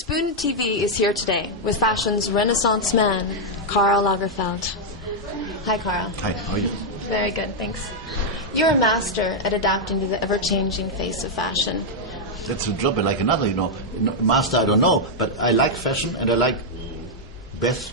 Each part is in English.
Spoon TV is here today with fashion's renaissance man, Karl Lagerfeld. Hi, Karl. Hi, how are you? Very good, thanks. You're a master at adapting to the ever-changing face of fashion. That's a job like another, Master, I don't know, but I like fashion, and I like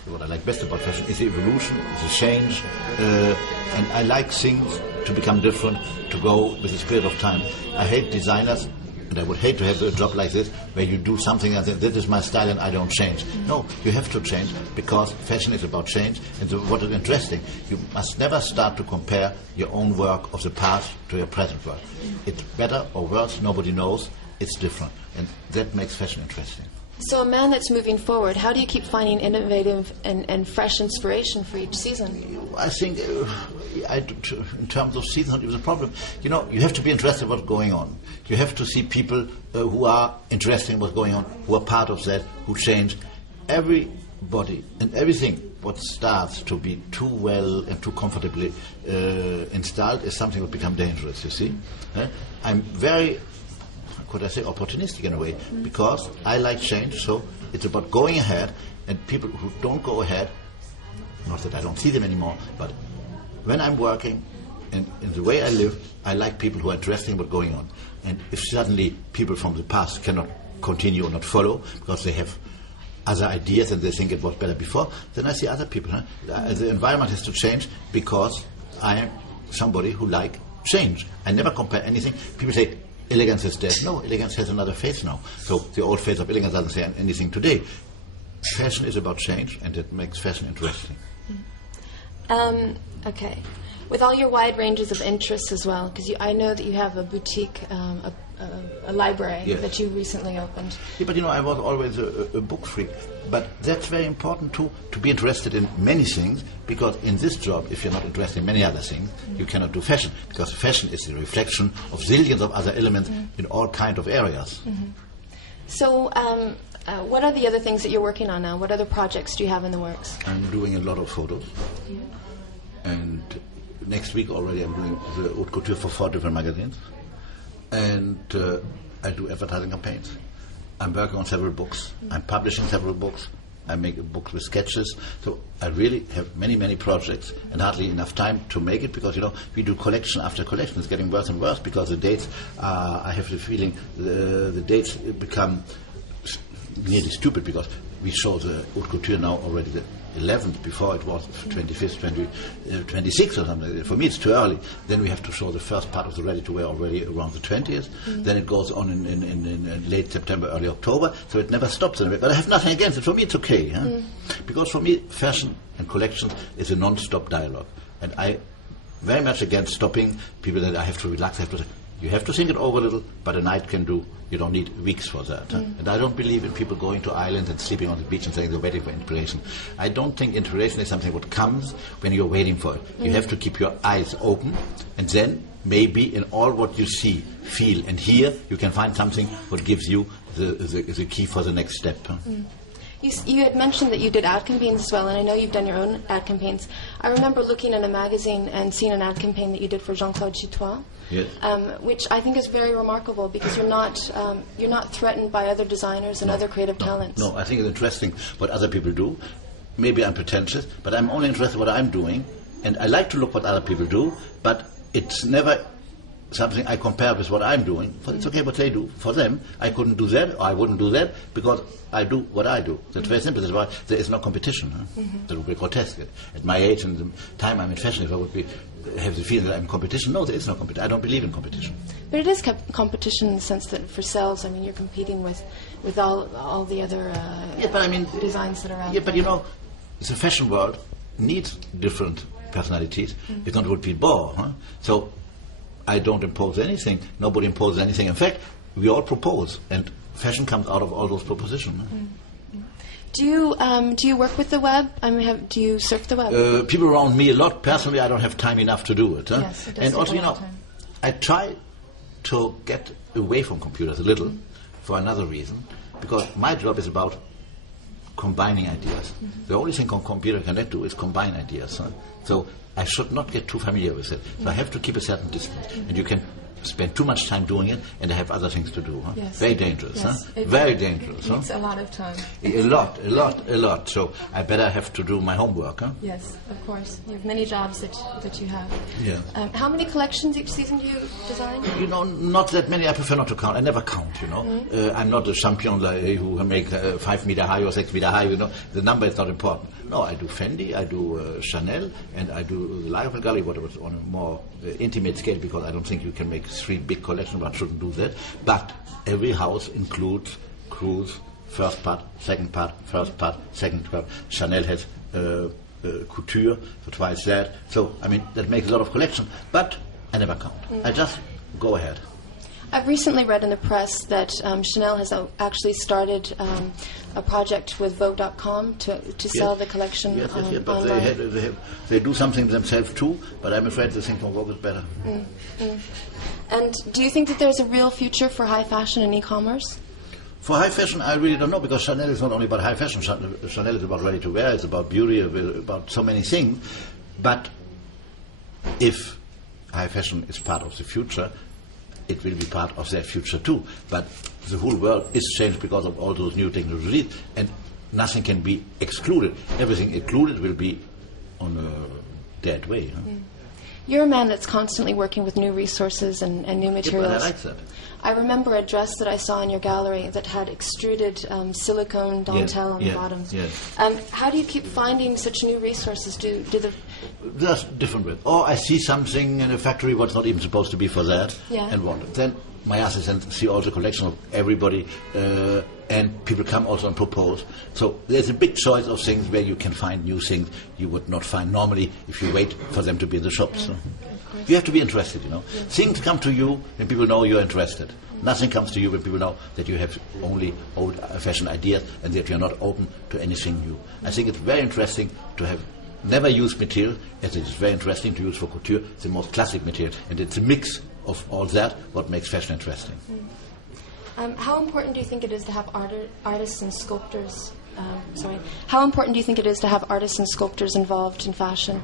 what I like best about fashion is the evolution, is the change, and I like things to become different, to go with the spirit of time. I hate designers, and I would hate to have a job like this where you do something and say, this is my style and I don't change. No, you have to change because fashion is about change, and what is interesting, you must never start to compare your own work of the past to your present work. It's better or worse, nobody knows, it's different, and that makes fashion interesting. So a man that's moving forward, how do you keep finding innovative and fresh inspiration for each season? I think in terms of season, it was a problem. You have to be interested in what's going on. You have to see people who are interested in what's going on, who are part of that, who change. Everybody and everything what starts to be too well and too comfortably installed is something that becomes dangerous, you see. I'm very, could I say, opportunistic in a way, because I like change, so it's about going ahead, and people who don't go ahead, not that I don't see them anymore, but when I'm working and in the way I live, I like people who are interested in what's going on. And if suddenly people from the past cannot continue or not follow because they have other ideas and they think it was better before, then I see other people. The environment has to change because I am somebody who like change. I never compare anything. People say, elegance is dead. No, elegance has another face now. So the old face of elegance doesn't say anything today. Fashion is about change, and it makes fashion interesting. Okay. With all your wide ranges of interests as well, because I know that you have a boutique, a library that you recently opened. Yeah, but I was always a book freak. But that's very important too, to be interested in many things, because in this job, if you're not interested in many other things, you cannot do fashion, because fashion is the reflection of zillions of other elements in all kinds of areas. So, what are the other things that you're working on now? What other projects do you have in the works? I'm doing a lot of photos. And next week already I'm doing the haute couture for 4 different magazines. And I do advertising campaigns. I'm working on several books. I'm publishing several books. I make books with sketches. So I really have many, many projects and hardly enough time to make it because, we do collection after collection. It's getting worse and worse because the dates, I have the feeling the dates become nearly stupid because we show the haute couture now already the 11th, before it was 25th, 26th or something. For me it's too early. Then we have to show the first part of the ready-to-wear already around the 20th. Then it goes on in late September, early October, so it never stops anyway. But I have nothing against it. For me it's okay. Because for me fashion and collections is a non-stop dialogue. And I very much against stopping people that I have to relax, you have to think it over a little, but a night can do. You don't need weeks for that. And I don't believe in people going to islands and sleeping on the beach and saying they're waiting for inspiration. I don't think inspiration is something that comes when you're waiting for it. You have to keep your eyes open, and then maybe in all what you see, feel and hear, you can find something what gives you the key for the next step. You had mentioned that you did ad campaigns as well, and I know you've done your own ad campaigns. I remember looking in a magazine and seeing an ad campaign that you did for Jean-Claude Chitois, which I think is very remarkable because you're not threatened by other designers and other creative talents. No, I think it's interesting what other people do. Maybe I'm pretentious, but I'm only interested in what I'm doing, and I like to look what other people do, but it's never something I compare with what I'm doing. But it's okay what they do. For them, I couldn't do that, or I wouldn't do that, because I do what I do. That's very simple. That's why there is no competition. That would be grotesque. At my age and the time I'm in fashion, if I would have the feeling that I'm in competition, no, there is no competition. I don't believe in competition. But it is competition in the sense that for sales, you're competing with all the other designs that are out there. But the fashion world needs different personalities. If not, it would be bore. So I don't impose anything. Nobody imposes anything. In fact, we all propose, and fashion comes out of all those propositions. Do you work with the web? Do you surf the web? People around me a lot. Personally, I don't have time enough to do it. Yes, it does and take also, a lot of time. I try to get away from computers a little for another reason, because my job is about combining ideas. The only thing a computer can do is combine ideas. So I should not get too familiar with it. So I have to keep a certain distance. And you can spend too much time doing it, and I have other things to do. Huh? Yes. Very dangerous. Yes. Huh? Very dangerous. It takes a lot of time. A lot. So I better have to do my homework. Huh? Yes, of course. You have many jobs that you have. Yeah. How many collections each season do you design? Not that many. I prefer not to count. I never count. I'm not a champion who can make 5 meter high or 6 meter high. The number is not important. No, I do Fendi, I do Chanel, and I do the Lagerfeld Gallery, whatever, on a more intimate scale, because I don't think you can make 3 big collections. One shouldn't do that. But every house includes cruise, first part, second part, first part, second part. Chanel has couture for twice that. So, that makes a lot of collection. But I never count. I just go ahead. I've recently read in the press that Chanel has actually started a project with Vogue.com to sell the collection but online. they do something themselves too, but I'm afraid the thing from Vogue is better. And do you think that there's a real future for high fashion and e-commerce? For high fashion, I really don't know, because Chanel is not only about high fashion. Chanel is about ready-to-wear, it's about beauty, about so many things. But if high fashion is part of the future, it will be part of their future too. But the whole world is changed because of all those new technologies, and nothing can be excluded. Everything included will be on a dead way. Huh? You're a man that's constantly working with new resources and new materials. Yeah, but I like that. I remember a dress that I saw in your gallery that had extruded silicone dentelle on the bottom. Yes. How do you keep finding such new resources? There's different ways. Or I see something in a factory what's not even supposed to be for that, and want it. Then my assistants see all the collection of everybody, and people come also and propose. So there's a big choice of things where you can find new things you would not find normally if you wait for them to be in the shops. You have to be interested, Things come to you when people know you're interested. Nothing comes to you when people know that you have only old-fashioned ideas and that you're not open to anything new. I think it's very interesting to have never used material, as it is very interesting to use for couture, the most classic material, and it's a mix of all that what makes fashion interesting. How important do you think it is to have artists and sculptors? How important do you think it is to have artists and sculptors involved in fashion?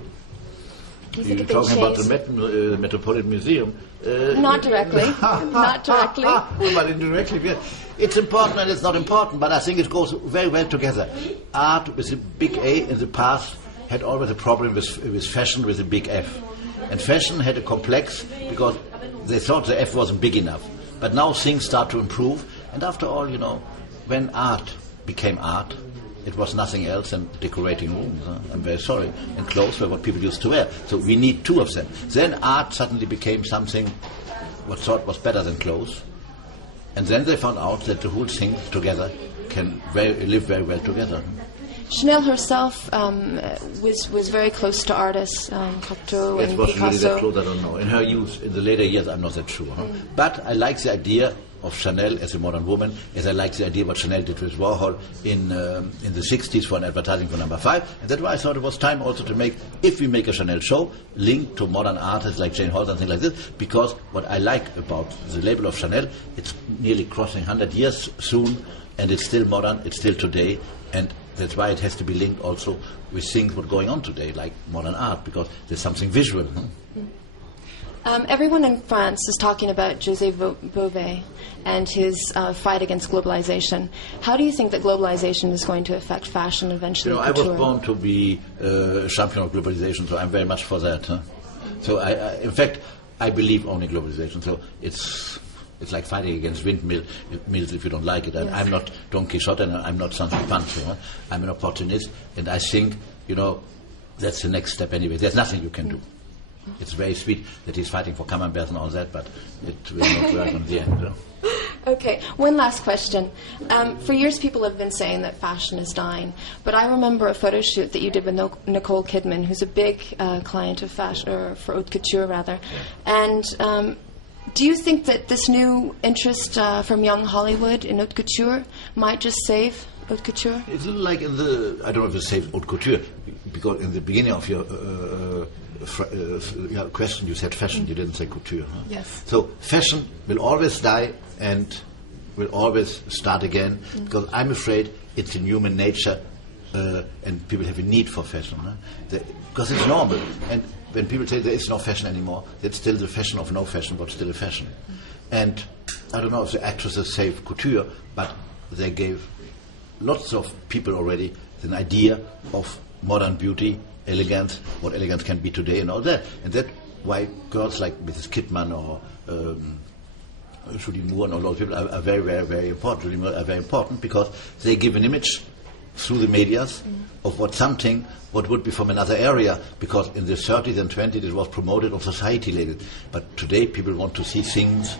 Do you think You're talking about the the Metropolitan Museum? Not directly. Not directly. But indirectly, yes. It's important and it's not important, but I think it goes very well together. Art with a big A in the past had always a problem with fashion with a big F. And fashion had a complex because they thought the F wasn't big enough. But now things start to improve. And after all, when art became art, it was nothing else than decorating rooms. I'm very sorry. And clothes were what people used to wear. So we need 2 of them. Then art suddenly became something what thought was better than clothes. And then they found out that the whole thing together can live very well together. Chanel herself was very close to artists, Cocteau and was Picasso. Really that close, I don't know. In her youth, in the later years, I'm not that sure. But I like the idea of Chanel as a modern woman, as I like the idea what Chanel did with Warhol in the 60s for an advertising for Number 5. And that's why I thought it was time also to make, if we make a Chanel show, linked to modern artists like Jane Holder and things like this, because what I like about the label of Chanel, it's nearly crossing 100 years soon, and it's still modern, it's still today, and that's why it has to be linked also with things what are going on today, like modern art, because there's something visual. Everyone in France is talking about José Bové and his fight against globalization. How do you think that globalization is going to affect fashion eventually? I was born to be a champion of globalization, so I'm very much for that. So, in fact, I believe only globalization. So it's like fighting against windmills if you don't like it. Yes. I'm not Don Quixote and I'm not Sancho Panza. I'm an opportunist, and I think, that's the next step anyway. There's nothing you can do. It's very sweet that he's fighting for camemberts and all that, but it will not work on the end. Okay, one last question. For years people have been saying that fashion is dying, but I remember a photo shoot that you did with Nicole Kidman, who's a big client of fashion, or for haute couture rather. Yeah. And do you think that this new interest from young Hollywood in haute couture might just save haute couture? It's a little like I don't know if it saves haute couture, because in the beginning of your question you said fashion, you didn't say couture. Huh? Yes. So fashion will always die and will always start again, because I'm afraid it's in human nature, and people have a need for fashion, because it's normal. And when people say there is no fashion anymore, it's still the fashion of no fashion, but still a fashion. And I don't know if the actresses saved couture, but they gave lots of people already an idea of modern beauty, elegance, what elegance can be today and all that. And that's why girls like Mrs. Kidman or Julie Moore and all those people are very, very, very important. Julie Moore are very important because they give an image through the medias of what would be from another area, because in the 30s and 20s it was promoted or society related. But today people want to see things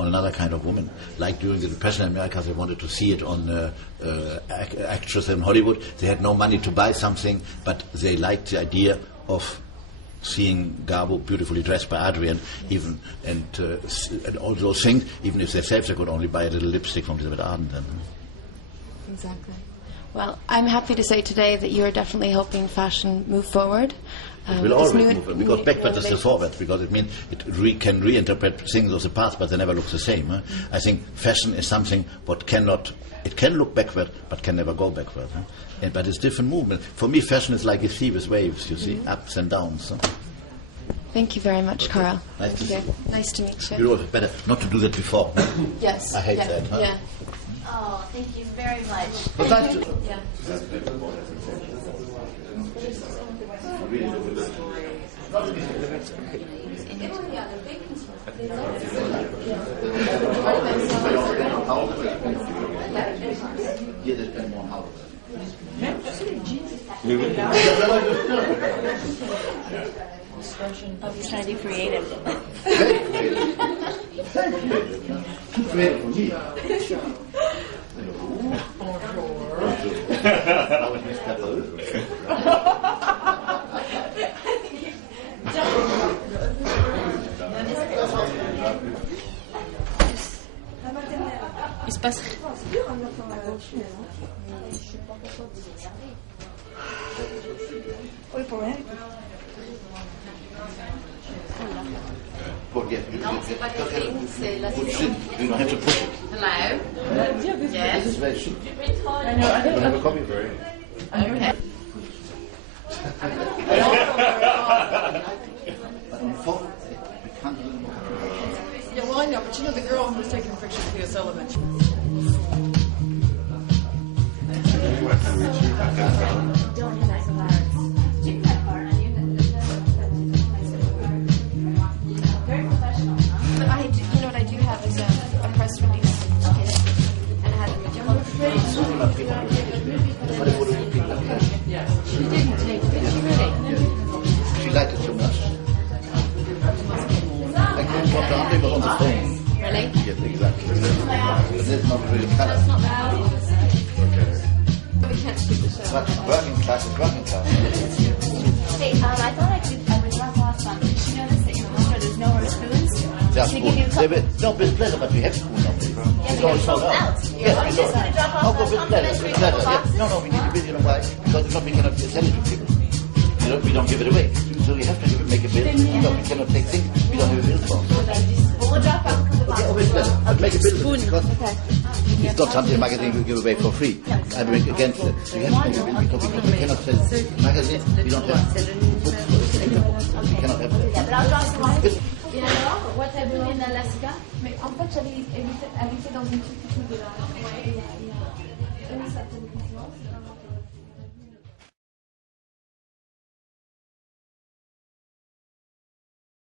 on another kind of woman. Like during the Depression in America, they wanted to see it on actresses in Hollywood. They had no money to buy something, but they liked the idea of seeing Garbo beautifully dressed by Adrian, even, and all those things, even if themselves they could only buy a little lipstick from Elizabeth Arden then. Exactly. Well, I'm happy to say today that you are definitely helping fashion move forward. It will always move forward, because backwards is still forward, because it means it can reinterpret things of the past, but they never look the same. I think fashion is something what cannot, it can look backward, but can never go backward. But it's different movement. For me, fashion is like a sea with waves, you see, ups and downs. Thank you very much, Karl. Nice to see you. Nice to meet you. You know, it's better not to do that before. Yes. I hate that. Yeah. Oh, thank you very much. Thank you. Yeah. Oh, he's trying to do creative. Il se passe. Non, c'est pas des things, c'est la saison. You don't have to push it. Hello. Yes. This is very chic. I know. I You have a copy for it. Okay. But on the phone, we can't do it more. Yeah, well, I know, but you know the girl who was taking the picture of Thea Sullivan. But you know what I do have is a press release kit, and I had the material. She didn't take it, did she really? She liked it so much. I couldn't talk to Andre, but on the phone. Really? Yes, exactly. But that's not really color. That's not bad. We can't speak the show. But working class is working class. Hey, I thought I would drop off some. Did you notice that your sister, there's no more spoons? Just Can I give you a spoon. couple? No, with pleasure, but we have spoon now. It's all sold out. Yes, I'm we just don't. going to drop How off go those with pleasure? complimentary With pleasure. boxes. Yes. No, we need to visit, you know why? Because if not, we cannot sell it to people. We don't give it away. So we have to make a bill. Because we cannot take things we don't have a bill for. Well, we'll drop off a couple Okay, boxes. with pleasure. But make a bill. Because Okay. it's not something magazine will give away for free. I'm against it. So you have to make a bill because we cannot sell magazines. We don't have books for it. We cannot have Yeah, that. but I'll drop some off. Et alors, what I do in Alaska, mais en fait, j'avais habité dans une petite ville de la... Il y a une certaine vision.